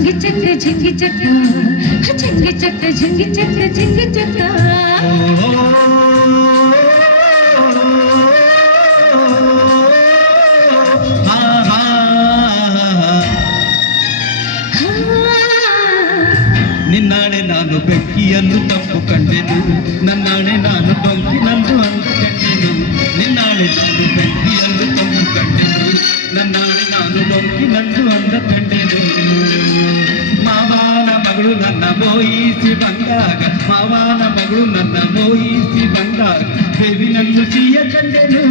ಜಿಂಗಿ ಚಕ್ಕ ಜಿಂಗಿ ಚಕ್ಕ ಜಿಂಗಿ ಚಕ್ಕ ಜಿಂಗಿ ಚಕ್ಕ ಜಿಂಗಿ ಚಕ್ಕ ನಿನ್ನಾಣೆ ನಾನು ಬೆಂಕಿಯನ್ನು ತಂಪು ಕಂಡೆನು ನನ್ನಾಣೆ ನಾನು ಡೊಂಕಿನಂದು ಅಂದು ಕಂಡೆನು ನಿನ್ನಾಣೆ ನಾನು ಬೆಂಕಿಯನ್ನು ತಂಪು ಕಂಡೆನು ನನ್ನಾಣೆ ನಾನು ಡೊಂಕಿನಂದು ಅಂದ ಕಂಡೆನು ಮಾವನ ಮಗಳು ನನ್ನ ಮೋಹಿಸಿ ಬಂದಾಗ ಮಾವನ ಮಗಳು ನನ್ನ ಮೋಹಿಸಿ ಬಂದಾಗ ಬೇವಿನನ್ನು ಸಿಹಿಯ ಕಂಡೆನು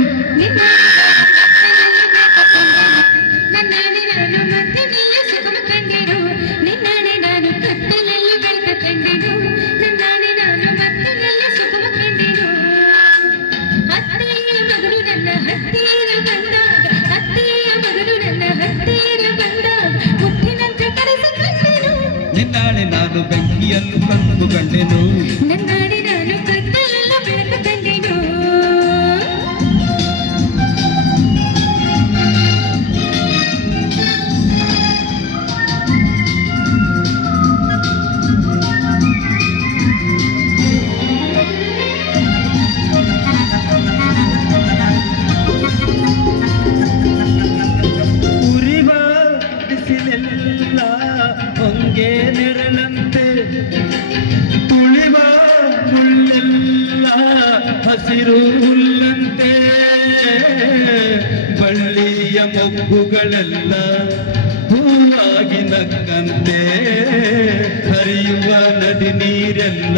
ನಿನ್ನಾಣೆ ನಾನು ಬೆಂಕಿಯನ್ನು ತಂಪು ಕಂಡೆನು ನನ್ನಾಣೆ ನಾನು ಕತ್ತಲೆಲ್ಲ ಬೆಳಕು ಕಂಡೆನು ಉರಿವ ಬಿಸಿಲೆಲ್ಲ ಹೊಂಗೆ ನೆರಳಂತೆ ತುಳಿವ ಮುಳ್ಳೆಲ್ಲ ಹಸಿರು ಹುಲ್ಲಂತೆ ಬಳ್ಳಿಯ ಮೊಗ್ಗುಗಳೆಲ್ಲ ಹೂವಾಗಿ ನಕ್ಕಂತೆ ಹರಿಯುವ ನದಿ ನೀರೆಲ್ಲ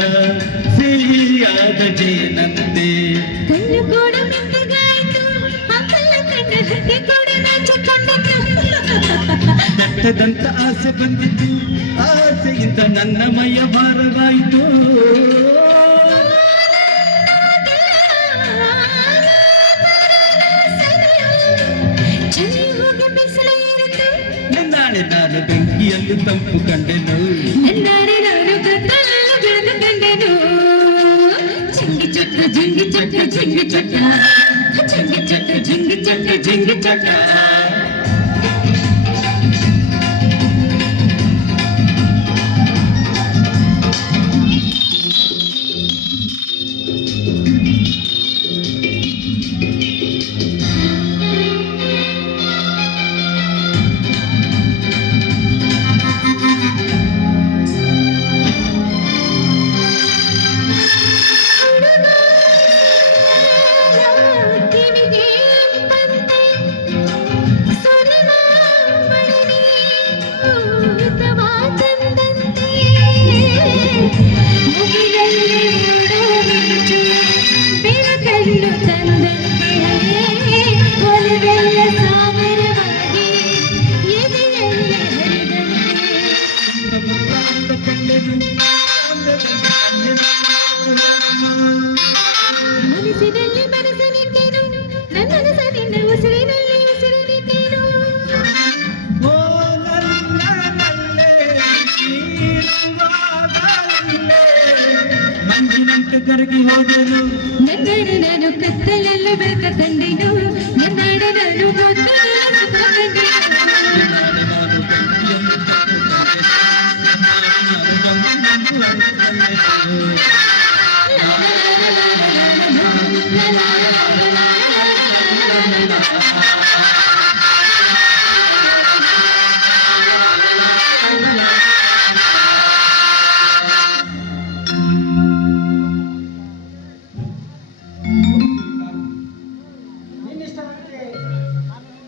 ಸಿಹಿಯಾದ ಜೇನಂತೆ ಕಣ್ಣು ಕೂಡ ಮೆತ್ತಗಾಯಿತು ಮಕ್ಕಳ ಕಣ್ಣ ಹತ್ತಿ ಕೂಡ ನಾಚಿಕೊಂಡಿತು ಬೆಟ್ಟದಂತ ಆಸೆ ಬಂದಿತು ಆಸೆಯಿಂದ ನನ್ನ ಮೈಯ ಭಾರವಾಯಿತು ನನ್ನಾಣೆ ನಾನು ಬೆಂಕಿಯಲ್ಲಿ ತಂಪು ಕಂಡೆನು ನನ್ನಾಣೆ ನಾನು ಕತ್ತಲೆಲ್ಲ ಬೆಳಕು ಕಂಡೆನು ಜಿಂಗಿ ಚಕ್ಕ ಜಿಂಗಿ ಚಕ್ಕ ಜಿಂಗಿ ಚಕ್ಕ ಜಿಂಗಿ ಚಕ್ಕ ಜಿಂಗಿ ಚಕ್ಕ ಜಿಂಗಿ ಚಕ್ಕ ಮನಸ್ಸಿನಲ್ಲಿ ಮನಸ್ಸನಿಟ್ಟೇನು ನನ್ನ ಮನಸ್ಸಿನ ಉಸಿರಿನಲ್ಲಿ ಉಸಿರಿನಿಟ್ಟೇನು ಮಂಜಿನಂತೆ ಕರಗಿ ಹೋದನು ನನ್ನಾಡೆ ನಾನು ಕತ್ತಲೆಲ್ಲ ಬೆಳಕ ಕಂಡೆನು ನನ್ನಾಡೆ ನಾನು ಕತ್ತಲೆಲ್ಲ ಸುಖ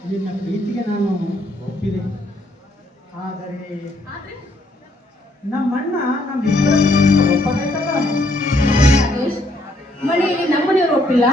ನಿನ್ನ ಪ್ರೀತಿಗೆ ನಾನು ಒಪ್ಪಿದೆ. ಆದರೆ ನಮ್ಮಣ್ಣ ನಮ್ಮ ಒಪ್ಪಬೇಕಲ್ಲ. ಮನೆಯಲ್ಲಿ ನಮ್ಮನೆಯವರು ಒಪ್ಪಿಲ್ಲ.